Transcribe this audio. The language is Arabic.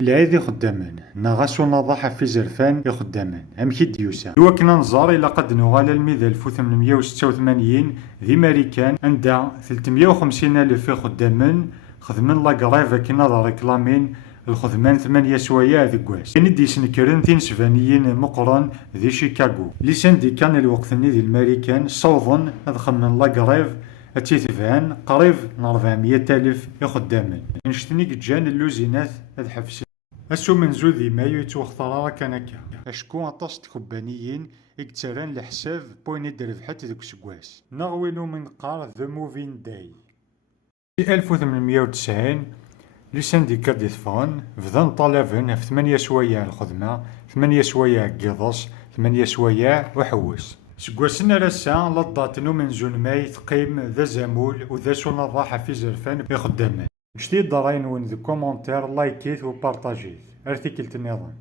العيد خدامان ناغاسو نضاح في زرفان يخدامان امكي ديوسا كنا نزار الى قد نغال الميد 1886 ذي ماريكان عندها 350 الف خدامان خدمن لا كريف كنا ذا ريكلامين الخدمان 8 سوايع ذي كواس كان دي سنكرن تين سفانيين مقرن ذي شيكاغو لي سانديكان الوقت ذي الماريكان صوضن هذا خمن لا كريف اتيتفان قريب من 400 الف يخدامان نشتني جان اللوزينات هذ حفس اسو منزول ذي مايو يتوخطر كان هكا اشكو اطاس تكبانيين يكتران لحساب بوين دربحت ذوك سكواس نغويلو من قار ذا موفين داي في 1890 لي سانديكا دي ثفان بدان طالبن في 8 سوايع الخدمة 8 سوايع قيضص 8 سوايع وحوس سكواسنا راسا لضاتنو من زون ماي تقيم ذا زامول وذا سو نضاح في زرفان يخدمان نشتي الضراين وين ذو كومونتير لايكيت وبارطاجيت ارتيكلت النظام